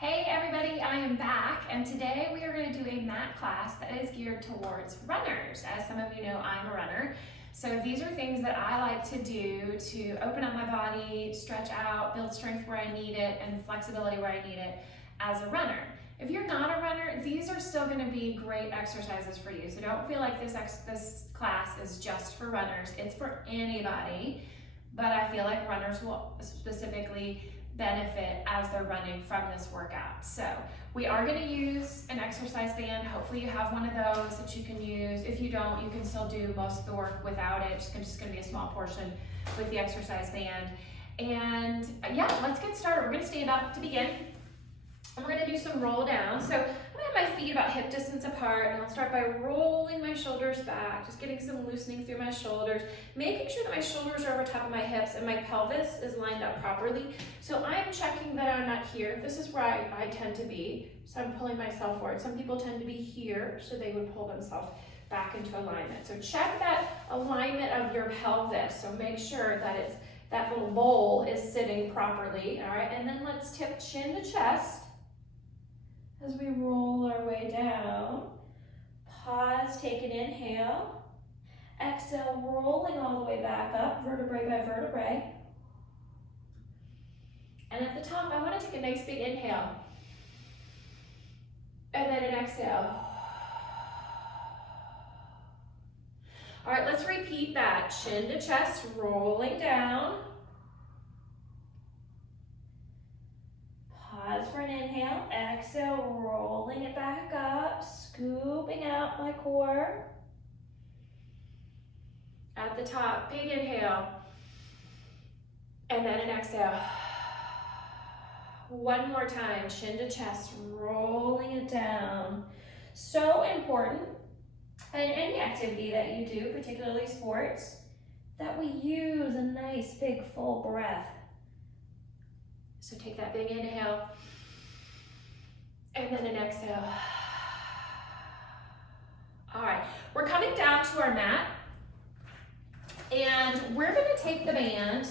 Hey everybody, I am back, and today we are going to do a mat class that is geared towards runners. As some of you know, I'm a runner. So these are things that I like to do to open up my body, stretch out, build strength where I need it, and flexibility where I need it as a runner. If you're not a runner, these are still going to be great exercises for you. So don't feel like this class is just for runners. It's for anybody, but I feel like runners will specifically benefit as they're running from this workout. So we are going to use an exercise band. Hopefully you have one of those that you can use. If you don't, you can still do most of the work without it. It's just going to be a small portion with the exercise band. And yeah, let's get started. We're going to stand up to begin. And we're going to do some roll down. So I'm going to have my feet about hip distance apart, and I'll start by rolling my shoulders back, just getting some loosening through my shoulders, making sure that my shoulders are over top of my hips and my pelvis is lined up properly. So I'm checking that I'm not here. This is where I tend to be. So I'm pulling myself forward. Some people tend to be here, so they would pull themselves back into alignment. So check that alignment of your pelvis. So make sure that that little bowl is sitting properly. All right, and then let's tip chin to chest as we roll our way down. Pause, take an inhale. Exhale, rolling all the way back up, vertebrae by vertebrae. And at the top, I want to take a nice big inhale. And then an exhale. All right, let's repeat that. Chin to chest, rolling down. Pause for an inhale. Exhale, rolling it back up, scooping out my core. At the top, big inhale. And then an exhale. One more time, chin to chest, rolling it down. So important in any activity that you do, particularly sports, that we use a nice big full breath. So take that big inhale, and then an exhale. All right, we're coming down to our mat, and we're gonna take the band,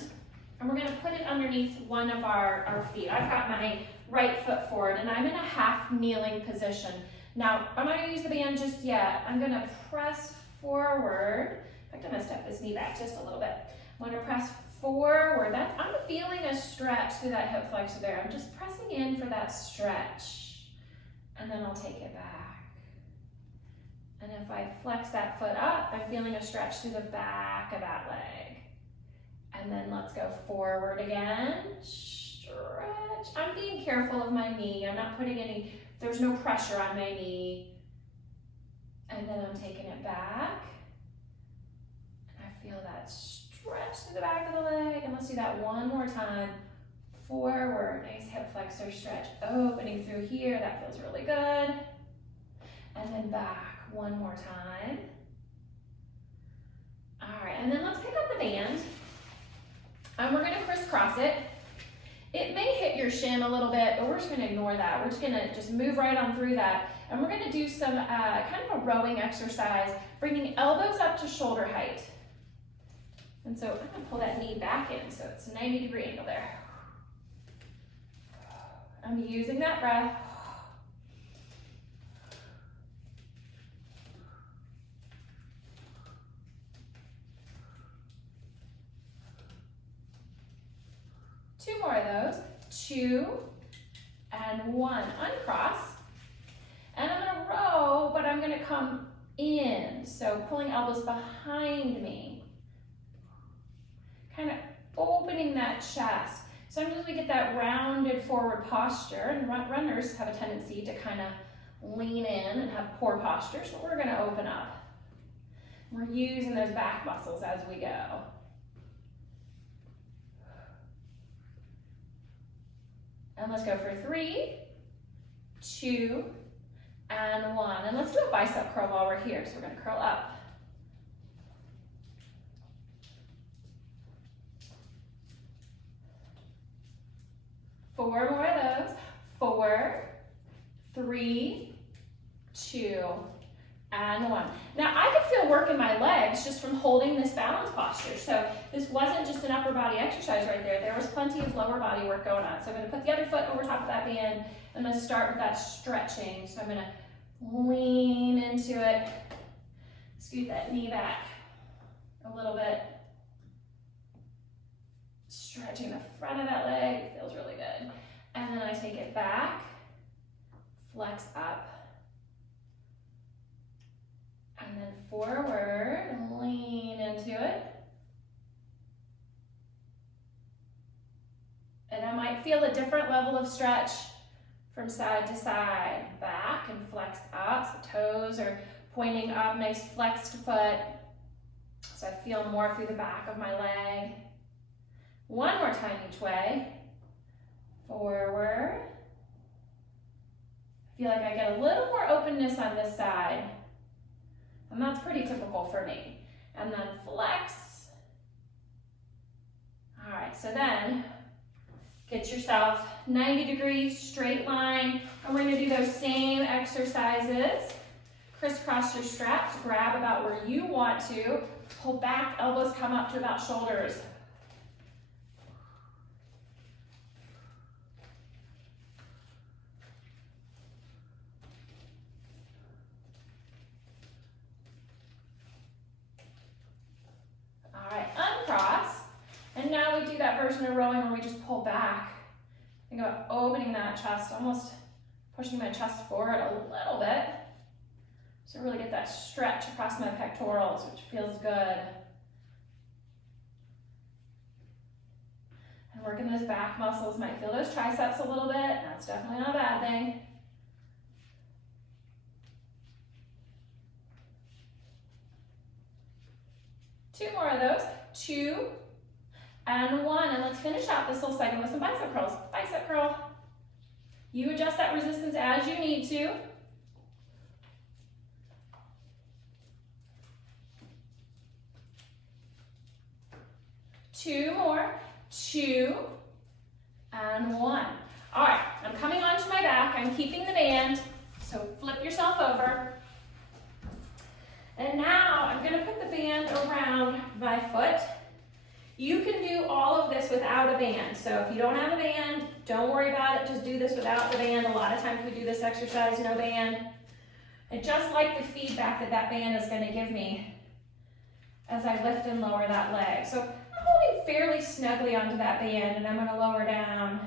and we're gonna put it underneath one of our feet. I've got my right foot forward, and I'm in a half kneeling position. Now, I'm not gonna use the band just yet. I'm gonna press forward. In fact, I'm gonna step this knee back just a little bit. I'm gonna press forward. I'm feeling a stretch through that hip flexor there. I'm just pressing in for that stretch. And then I'll take it back. And if I flex that foot up, I'm feeling a stretch through the back of that leg. And then let's go forward again. Stretch. I'm being careful of my knee. I'm not putting there's no pressure on my knee. And then I'm taking it back. And I feel that stretch through the back of the leg, and let's do that one more time. Forward, nice hip flexor stretch, opening through here, that feels really good. And then back, one more time. All right, and then let's pick up the band, and we're gonna crisscross it. It may hit your shin a little bit, but we're just gonna ignore that. We're just gonna move right on through that, and we're gonna do some kind of a rowing exercise, bringing elbows up to shoulder height. And so I'm gonna pull that knee back in, so it's a 90-degree angle there. I'm using that breath. Two more of those. 2 and 1. Uncross. And I'm gonna row, but I'm gonna come in. So pulling elbows behind me. Kind of opening that chest. Sometimes we get that rounded forward posture, and runners have a tendency to kind of lean in and have poor posture, so we're gonna open up. We're using those back muscles as we go. And let's go for 3, 2, and 1. And let's do a bicep curl while we're here. So we're gonna curl up. Four more of those. 4, 3, 2, and 1. Now I could feel work in my legs just from holding this balance posture. So this wasn't just an upper body exercise right there. There was plenty of lower body work going on. So I'm gonna put the other foot over top of that band. I'm gonna start with that stretching. So I'm gonna lean into it, scoot that knee back a little bit. Stretching the front of that leg, it feels really good. And then I take it back, flex up, and then forward, and lean into it. And I might feel a different level of stretch from side to side. Back and flex up, so toes are pointing up, nice flexed foot. So I feel more through the back of my leg. One more time each way. Forward. I feel like I get a little more openness on this side. And that's pretty typical for me. And then flex. All right, so then get yourself 90 degrees straight line. And we're gonna do those same exercises. Crisscross your straps, grab about where you want to. Pull back, elbows come up to about shoulders. And now we do that version of rowing where we just pull back. Think about opening that chest, almost pushing my chest forward a little bit. So really get that stretch across my pectorals, which feels good. And working those back muscles, might feel those triceps a little bit. That's definitely not a bad thing. Two more of those. 2 and 1. And let's finish out this little segment with some bicep curls. Bicep curl. You adjust that resistance as you need to. Two more. 2 and 1. All right, I'm coming onto my back. I'm keeping the band. So flip yourself over. And now I'm going to put the band around my foot. You can do all of this without a band. So if you don't have a band, don't worry about it. Just do this without the band. A lot of times we do this exercise, no band. And just like the feedback that that band is going to give me as I lift and lower that leg. So I'm holding fairly snugly onto that band, and I'm going to lower down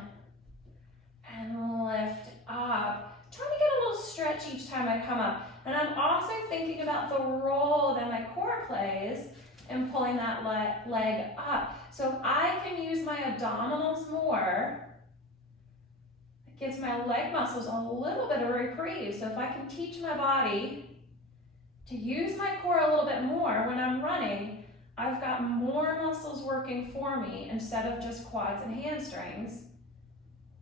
and lift up. Trying to get a little stretch each time I come up. And I'm also thinking about the role that my core plays in pulling that leg up. So if I can use my abdominals more, it gives my leg muscles a little bit of reprieve. So if I can teach my body to use my core a little bit more when I'm running, I've got more muscles working for me instead of just quads and hamstrings.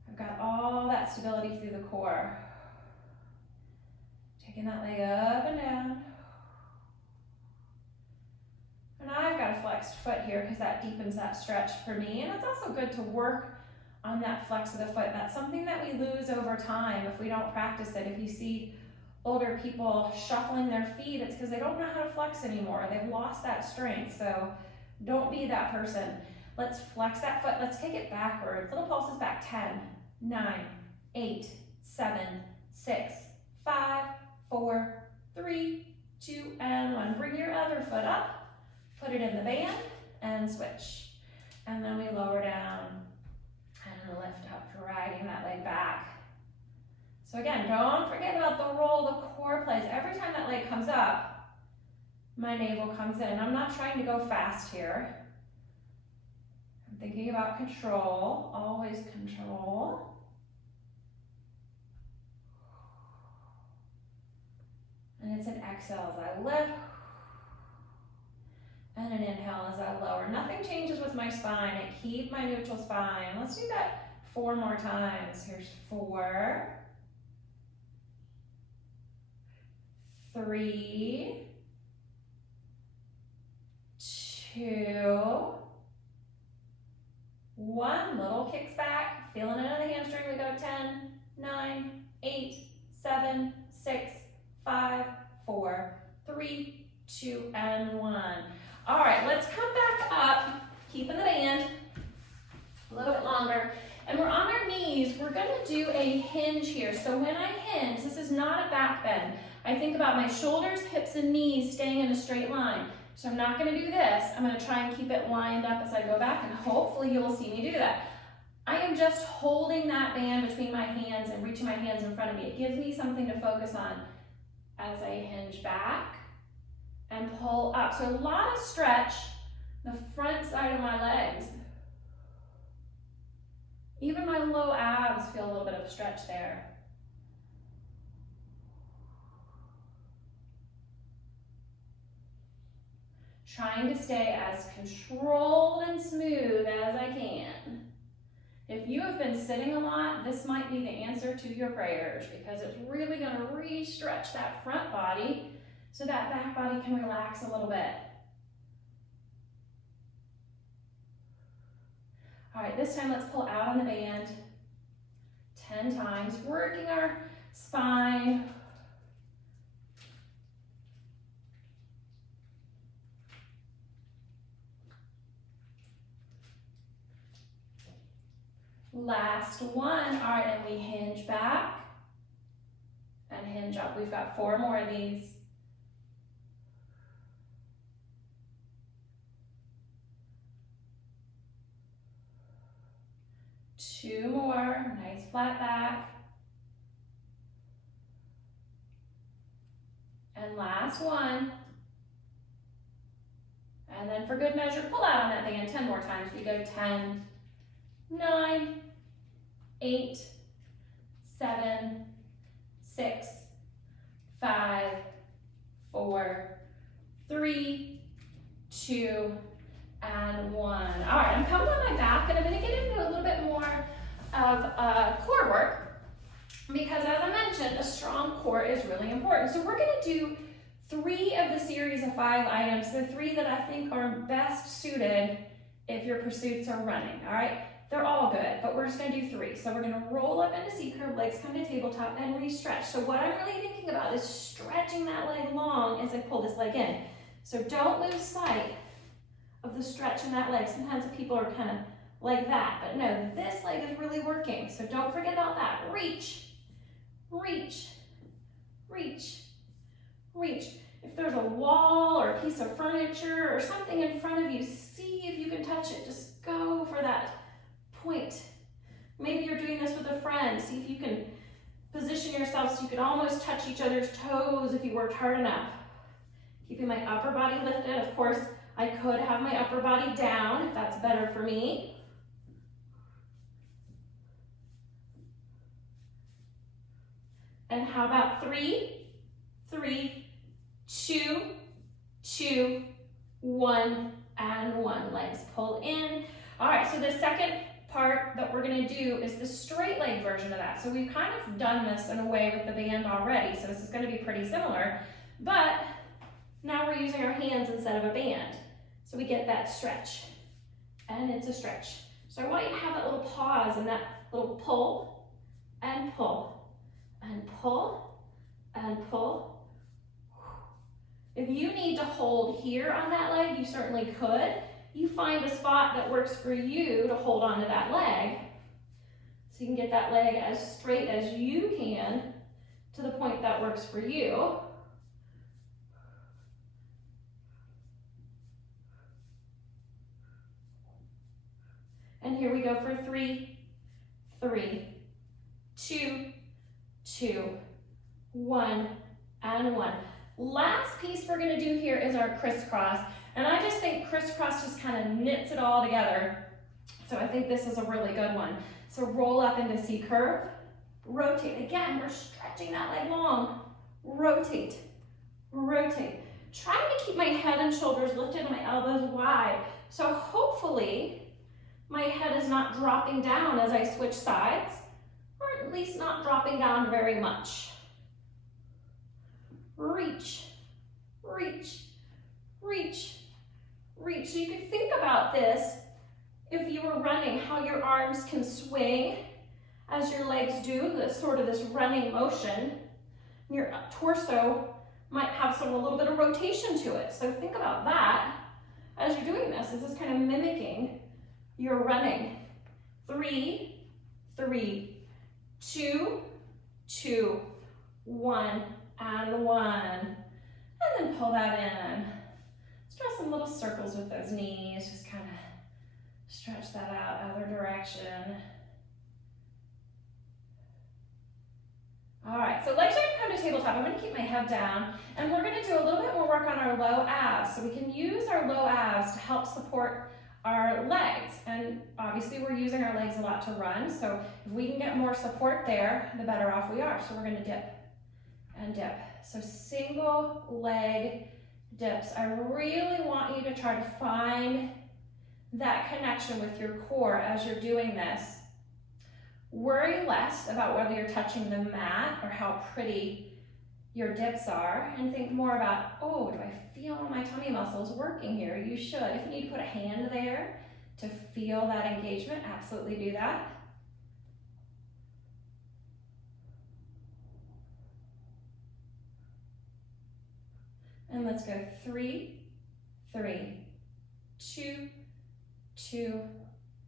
I've got all that stability through the core. Taking that leg up and down. And I've got a flexed foot here because that deepens that stretch for me. And it's also good to work on that flex of the foot. That's something that we lose over time if we don't practice it. If you see older people shuffling their feet, it's because they don't know how to flex anymore. They've lost that strength. So don't be that person. Let's flex that foot. Let's take it backwards. Little pulses back. 10, 9, 8, 7, 6, 5, 4, 3, 2, and 1. Bring your other foot up. Put it in the band and switch. And then we lower down and lift up, dragging that leg back. So again, don't forget about the role the core plays. Every time that leg comes up, my navel comes in. I'm not trying to go fast here. I'm thinking about control, always control. And it's an exhale as I lift. And an inhale as I lower. Nothing changes with my spine. I keep my neutral spine. Let's do that 4 more times. Here's 4, 3, 2, 1. Little kicks back. Feeling it on the hamstring. We go 10, 9, 8, 7, 6, 5, 4, 3, 2, and 1. All right, let's come back up, keeping the band a little bit longer. And we're on our knees. We're gonna do a hinge here. So when I hinge, this is not a back bend. I think about my shoulders, hips, and knees staying in a straight line. So I'm not gonna do this. I'm gonna try and keep it lined up as I go back, and hopefully you will see me do that. I am just holding that band between my hands and reaching my hands in front of me. It gives me something to focus on as I hinge back and pull up. So a lot of stretch, the front side of my legs. Even my low abs feel a little bit of a stretch there. Trying to stay as controlled and smooth as I can. If you have been sitting a lot, this might be the answer to your prayers, because it's really going to re-stretch that front body so that back body can relax a little bit. All right, this time let's pull out on the band 10 times, working our spine. Last one. All right, and we hinge back and hinge up. We've got 4 more of these. Two more, nice flat back. And last one. And then for good measure, pull out on that band 10 more times. We go 10, 9, 8, 7, 6, 5, 4, 3, 2, and 1. All right, I'm coming on my back, and I'm going to get into a little bit more of core work, because as I mentioned, a strong core is really important. So we're going to do 3 of the series of 5 items, the 3 that I think are best suited if your pursuits are running, all right? They're all good, but we're just going to do 3. So we're going to roll up into C-curve, legs come to tabletop, and re-stretch. So what I'm really thinking about is stretching that leg long as I pull this leg in. So don't lose sight of the stretch in that leg. Sometimes people are kind of like that, but no, this leg is really working. So don't forget about that. Reach, reach, reach, reach. If there's a wall or a piece of furniture or something in front of you, see if you can touch it. Just go for that point. Maybe you're doing this with a friend. See if you can position yourself so you can almost touch each other's toes if you worked hard enough. Keeping my upper body lifted. Of course, I could have my upper body down if that's better for me. And how about 3, 3, 2, 2, 1, and 1. Legs pull in. All right, so the second part that we're going to do is the straight leg version of that. So we've kind of done this in a way with the band already, so this is going to be pretty similar, but now we're using our hands instead of a band. So we get that stretch, and it's a stretch. So I want you to have that little pause and that little pull, and pull, and pull, and pull. If you need to hold here on that leg, you certainly could. You find a spot that works for you to hold onto that leg, so you can get that leg as straight as you can to the point that works for you. And here we go for 3, 3, 2, 2, 1, and 1. Last piece we're going to do here is our crisscross. And I just think crisscross just kind of knits it all together. So I think this is a really good one. So roll up into C-curve, rotate. Again, we're stretching that leg long. Rotate, rotate. Trying to keep my head and shoulders lifted and my elbows wide. So hopefully my head is not dropping down as I switch sides, or at least not dropping down very much. Reach, reach, reach, reach. So you could think about this if you were running, how your arms can swing as your legs do, this sort of this running motion. Your torso might have a little bit of rotation to it. So think about that as you're doing this. It's just kind of mimicking your running. 3, 3, 2, 2, 1, and 1. And then pull that in. Let's draw some little circles with those knees. Just kind of stretch that out other direction. All right, so legs are gonna come to tabletop. I'm gonna keep my head down, and we're gonna do a little bit more work on our low abs. So we can use our low abs to help support our legs. And obviously we're using our legs a lot to run, so if we can get more support there, the better off we are. So we're gonna dip and dip. So single leg dips. I really want you to try to find that connection with your core as you're doing this. Worry less about whether you're touching the mat or how pretty your dips are, and think more about, oh, do I feel my tummy muscles working here? You should. If you need to put a hand there to feel that engagement, absolutely do that. And let's go 3, 3, 2, 2,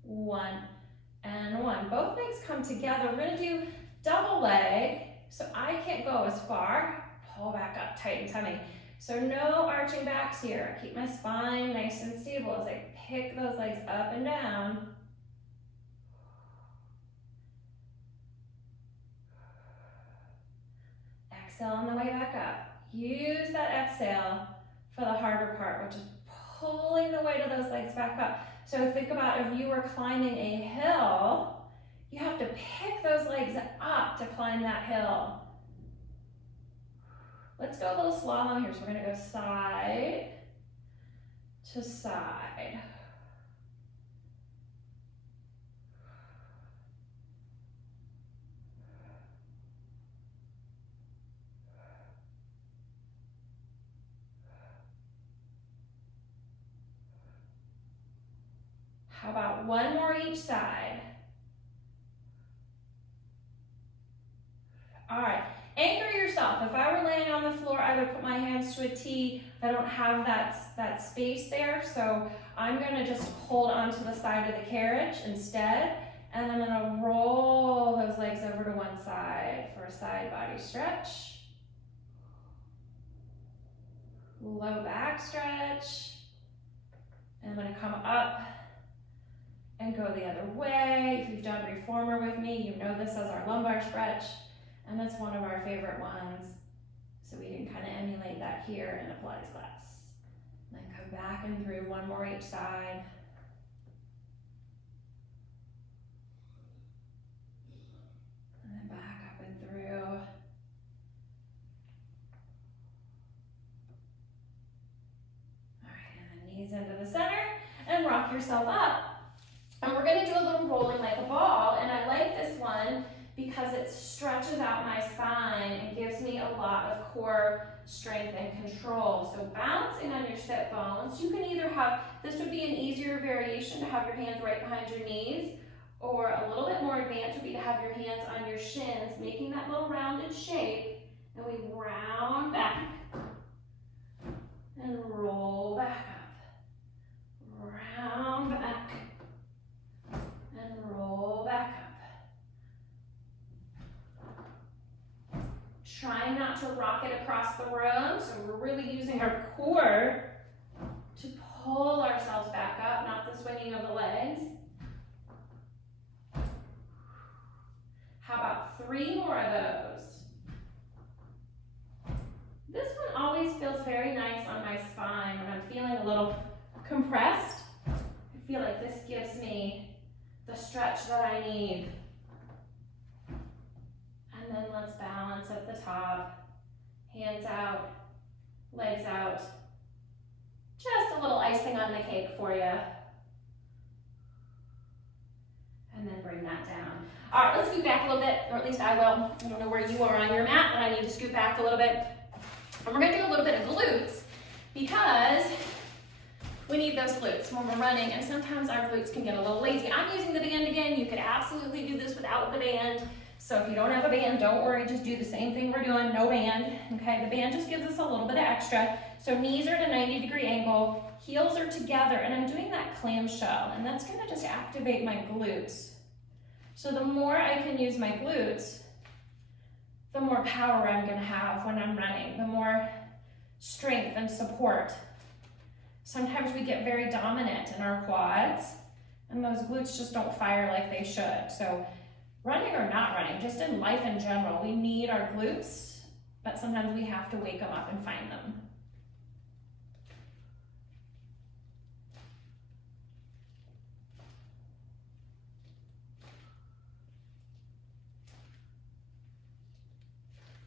1, and 1. Both legs come together. We're going to do double leg, so I can't go as far. Pull back up, tighten tummy. So no arching backs here. Keep my spine nice and stable as I pick those legs up and down. Exhale on the way back up. Use that exhale for the harder part, which is pulling the weight of those legs back up. So think about if you were climbing a hill, you have to pick those legs up to climb that hill. Let's go a little slalom here. So we're gonna go side to side. How about one more each side? All right, anchor yourself. If I were laying on the floor, I would put my hands to a T. I don't have that space there, so I'm gonna just hold onto the side of the carriage instead, and I'm gonna roll those legs over to one side for a side body stretch. Low back stretch. And I'm gonna come up and go the other way. If you've done reformer with me, you know this as our lumbar stretch, and that's one of our favorite ones. So we can kind of emulate that here in a Pilates class. And then come back and through, one more each side. And then back up and through. All right, and then knees into the center, and rock yourself up. And we're gonna do a little rolling like a ball, and I like this one because it stretches out my spine and gives me a lot of core strength and control. So balancing on your sit bones, you can either have, this would be an easier variation to have your hands right behind your knees, or a little bit more advanced would be to have your hands on your shins, making that little rounded shape, and we round back and roll back up, round back, and roll back up. Trying not to rock it across the room, so we're really using our core to pull ourselves back up, not the swinging of the legs. How about 3 more of those? This one always feels very nice on my spine when I'm feeling a little compressed. I feel like this gives me the stretch that I need. And then let's balance at the top. Hands out, legs out. Just a little icing on the cake for you. And then bring that down. All right, let's scoot back a little bit, or at least I will. I don't know where you are on your mat, but I need to scoot back a little bit. And we're gonna do a little bit of glutes because we need those glutes when we're running, and sometimes our glutes can get a little lazy. I'm using the band again. You could absolutely do this without the band. So if you don't have a band, don't worry, just do the same thing we're doing, no band, okay? The band just gives us a little bit of extra. So knees are at a 90-degree angle, heels are together, and I'm doing that clamshell, and that's gonna just activate my glutes. So the more I can use my glutes, the more power I'm gonna have when I'm running, the more strength and support. Sometimes we get very dominant in our quads, and those glutes just don't fire like they should. So running or not running, just in life in general, we need our glutes, but sometimes we have to wake them up and find them.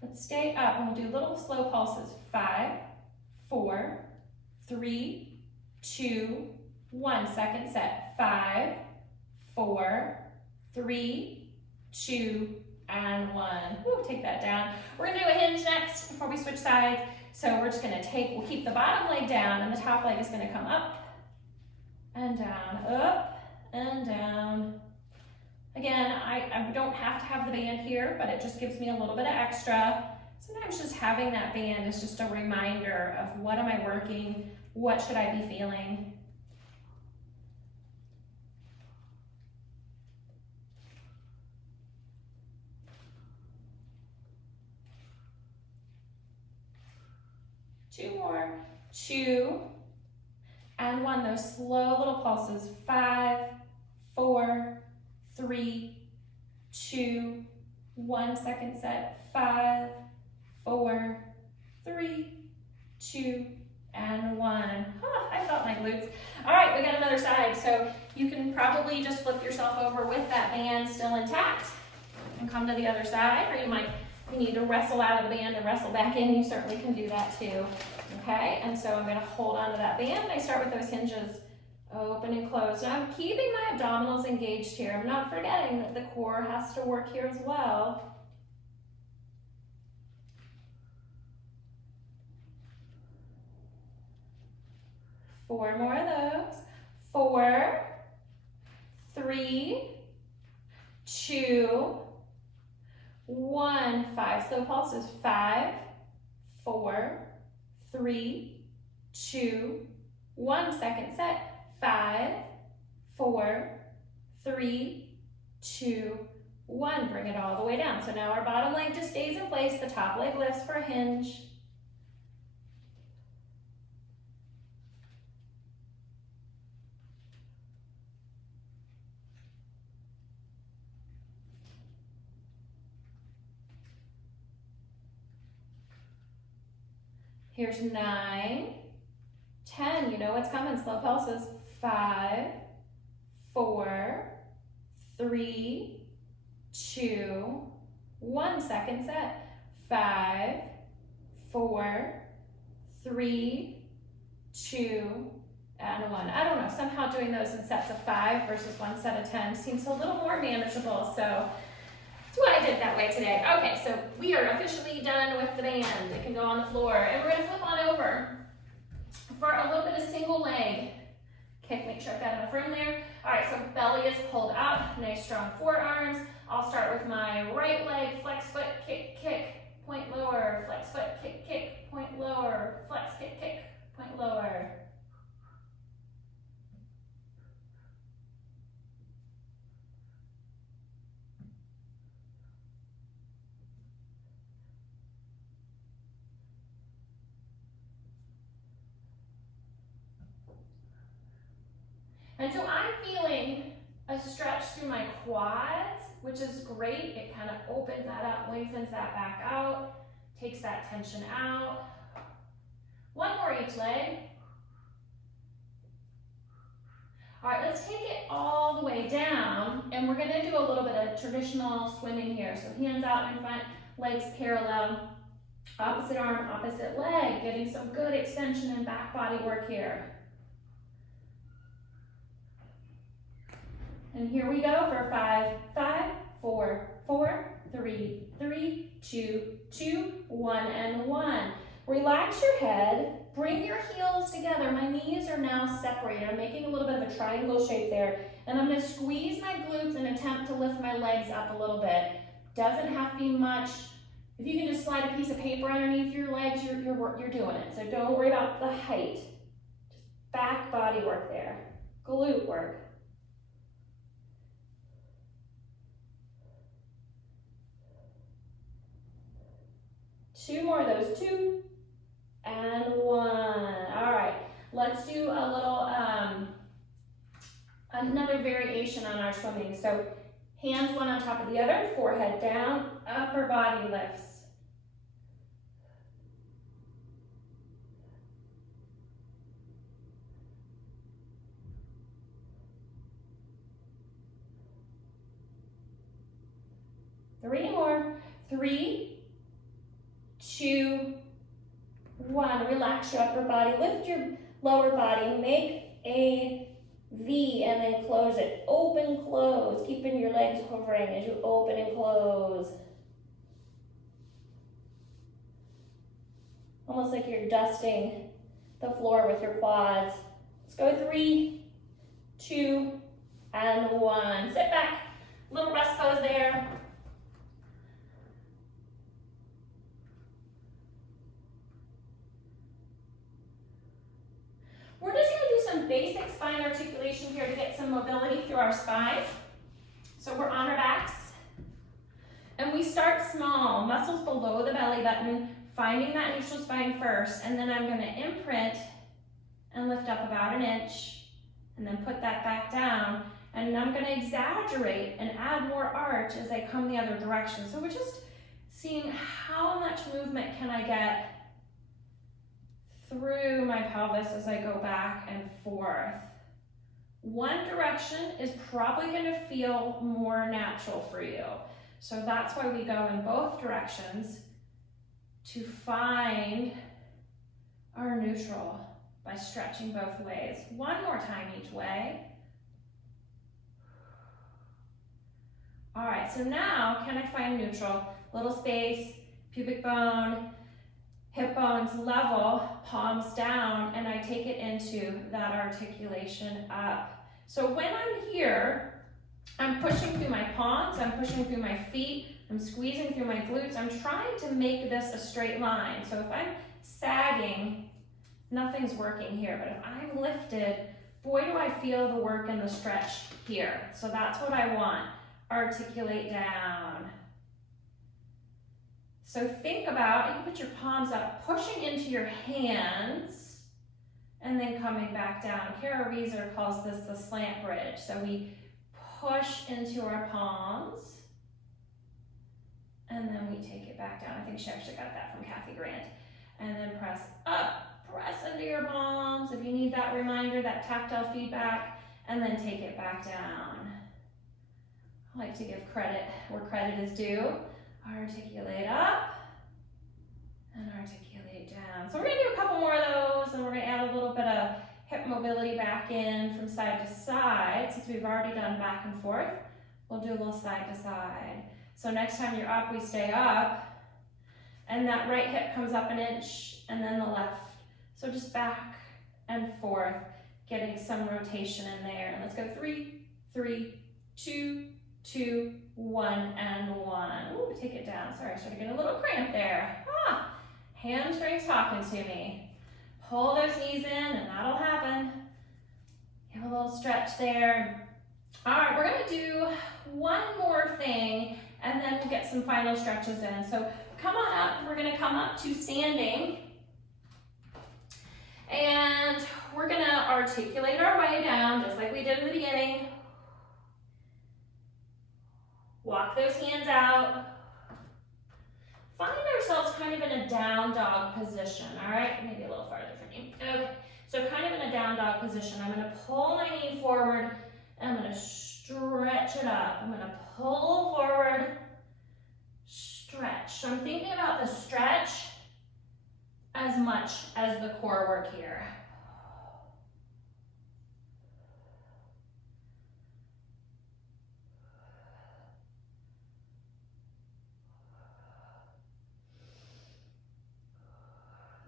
Let's stay up and we'll do little slow pulses. 5, 4, 3, 2, 1. Second set. 5, 4, 3, 2, and 1. Woo, take that down. We're gonna do a hinge next before we switch sides. So we're just gonna we'll keep the bottom leg down and the top leg is gonna come up and down, up and down. Again, I don't have to have the band here, but it just gives me a little bit of extra. Sometimes just having that band is just a reminder of what am I working, what should I be feeling. Two more, 2, and 1. Those slow little pulses. 5, 4, 3, 2, 1. Second set. 5, 4, 3, 2, and 1. I felt my glutes. All right, we got another side. So you can probably just flip yourself over with that band still intact and come to the other side, or you might, if you need to wrestle out of the band and wrestle back in, you certainly can do that too. Okay, and so I'm gonna hold on to that band. I start with those hinges, open and close. Now I'm keeping my abdominals engaged here. I'm not forgetting that the core has to work here as well. Four more of those. 4, 3, 2, 1. 5 slow pulses. 5, 4, 3, 2, 1. Second set. 5, 4, 3, 2, 1. Bring it all the way down. So now our bottom leg just stays in place. The top leg lifts for a hinge. Here's 9, 10, you know what's coming, slow pulses. 5, 4, 3, 2, 1. Second set. 5, 4, 3, 2, and 1. I don't know, somehow doing those in sets of 5 versus one set of 10 seems a little more manageable, so that's what I did that way today. Okay, so we are officially done with the band. It can go on the floor. And we're gonna flip on over for a little bit of single leg kick. Make sure I've got enough room there. All right, so belly is pulled up, nice strong forearms. I'll start with my right leg, flex foot, kick, kick, point lower, flex foot, kick, kick, point lower, flex, kick, kick, point lower. And so I'm feeling a stretch through my quads, which is great. It kind of opens that up, lengthens that back out, takes that tension out. One more each leg. All right, let's take it all the way down, and we're gonna do a little bit of traditional swimming here. So hands out in front, legs parallel, opposite arm, opposite leg, getting some good extension and back body work here. And here we go for 5, 5, 4, 4, 3, 3, 2, 2, 1, and 1. Relax your head, bring your heels together. My knees are now separated. I'm making a little bit of a triangle shape there. And I'm gonna squeeze my glutes and attempt to lift my legs up a little bit. Doesn't have to be much. If you can just slide a piece of paper underneath your legs, you're doing it. So don't worry about the height. Just back body work there. Glute work. Two more of those, 2 and 1. All right, let's do a little, another variation on our swimming. So hands one on top of the other, forehead down, upper body lifts. Three more. 3, 2, 1. Relax your upper body. Lift your lower body. Make a V and then close it. Open, close. Keeping your legs hovering as you open and close. Almost like you're dusting the floor with your quads. Let's go 3, 2, and 1. Sit back. Little rest pose there. We're just going to do some basic spine articulation here to get some mobility through our spine. So we're on our backs. And we start small, muscles below the belly button, finding that neutral spine first. And then I'm going to imprint and lift up about 1 inch. And then put that back down. And I'm going to exaggerate and add more arch as I come the other direction. So we're just seeing how much movement can I get through my pelvis as I go back and forth. One direction is probably going to feel more natural for you. So that's why we go in both directions to find our neutral by stretching both ways. One more time each way. All right, so now can I find neutral? Little space, pubic bone, hip bones level, palms down, and I take it into that articulation up. So when I'm here, I'm pushing through my palms, I'm pushing through my feet, I'm squeezing through my glutes. I'm trying to make this a straight line. So if I'm sagging, nothing's working here. But if I'm lifted, boy, do I feel the work and the stretch here. So that's what I want. Articulate down. So think about, you can put your palms up, pushing into your hands, and then coming back down. Kara Reeser calls this the slant bridge. So we push into our palms, and then we take it back down. I think she actually got that from Kathy Grant. And then press up, press into your palms. If you need that reminder, that tactile feedback, and then take it back down. I like to give credit where credit is due. Articulate up and articulate down. So we're going to do a couple more of those, and we're going to add a little bit of hip mobility back in from side to side. Since we've already done back and forth, we'll do a little side to side. So next time you're up, we stay up, and that right hip comes up 1 inch, and then the left. So just back and forth, getting some rotation in there. And let's go 3, 3, 2, 2, 1, and 1. Ooh, take it down. Sorry, I started getting a little cramp there. Hamstrings talking to me. Pull those knees in, and that'll happen. Give a little stretch there. All right, we're gonna do one more thing, and then we'll get some final stretches in. So come on up. We're gonna come up to standing, and we're gonna articulate our way down, just like we did in the beginning. Walk those hands out. Find ourselves kind of in a down dog position, all right? Maybe a little farther from you. Okay, so kind of in a down dog position. I'm gonna pull my knee forward, and I'm gonna stretch it up. I'm gonna pull forward, stretch. So I'm thinking about the stretch as much as the core work here.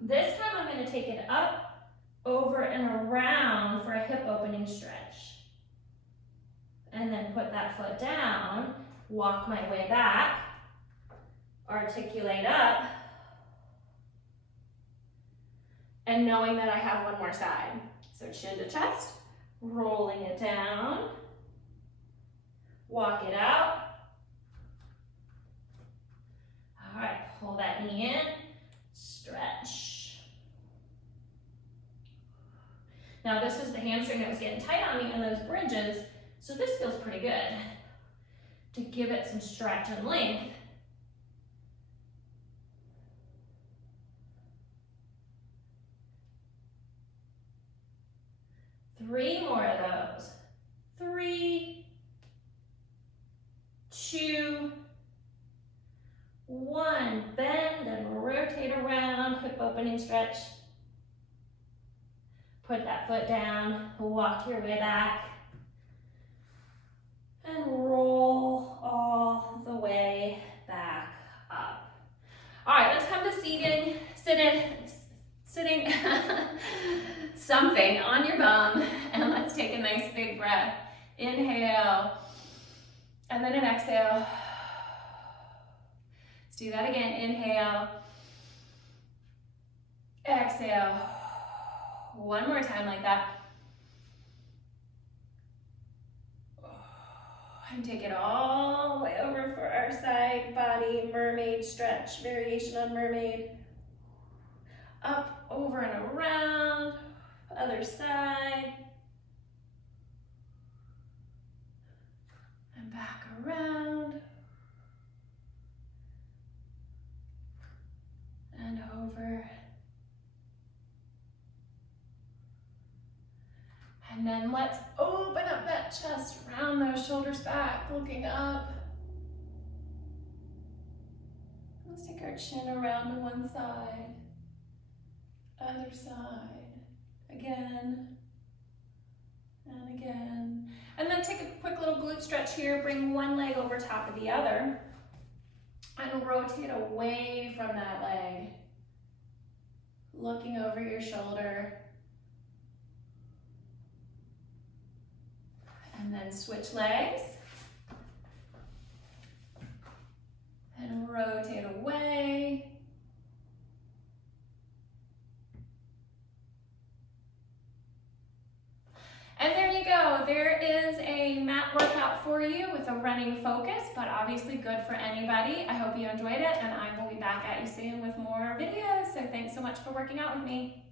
This time I'm going to take it up, over, and around for a hip opening stretch. And then put that foot down, walk my way back, articulate up, and knowing that I have one more side. So chin to chest, rolling it down, walk it out. All right, pull that knee in, stretch. Now this was the hamstring that was getting tight on me in those bridges, so this feels pretty good to give it some stretch and length. Three more of those. 3, 2, 1. Bend and rotate around, hip opening stretch. Put that foot down, walk your way back, and roll all the way back up. All right, let's come to sitting something on your bum, and let's take a nice big breath. Inhale, and then an exhale. Let's do that again. Inhale, exhale. One more time like that. And take it all the way over for our side body mermaid stretch, variation on mermaid. Up, over and around, other side. And back around. And over. And then let's open up that chest, round those shoulders back, looking up. Let's take our chin around to one side, other side, again, and again. And then take a quick little glute stretch here, bring one leg over top of the other, and rotate away from that leg, looking over your shoulder. And then switch legs and rotate away. And there you go. There is a mat workout for you with a running focus, but obviously good for anybody. I hope you enjoyed it, and I will be back at you soon with more videos. So thanks so much for working out with me.